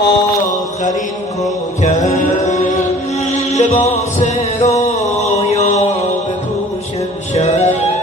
آخرین کوکب لباس رویا بپوش امشب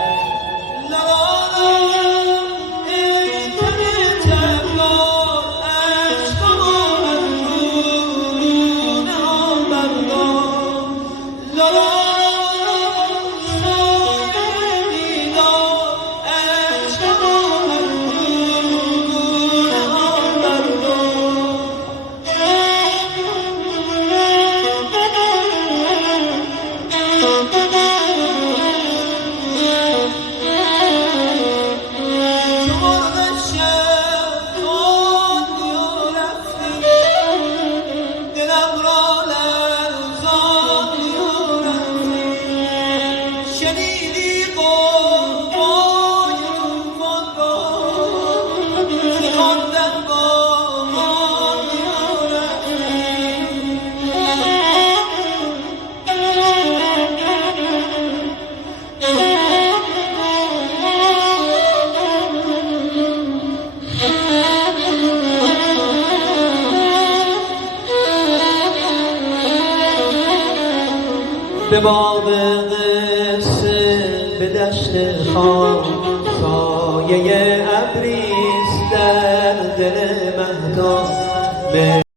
به باغ قصه به دشت خام سایه ابریست در دل مهتاب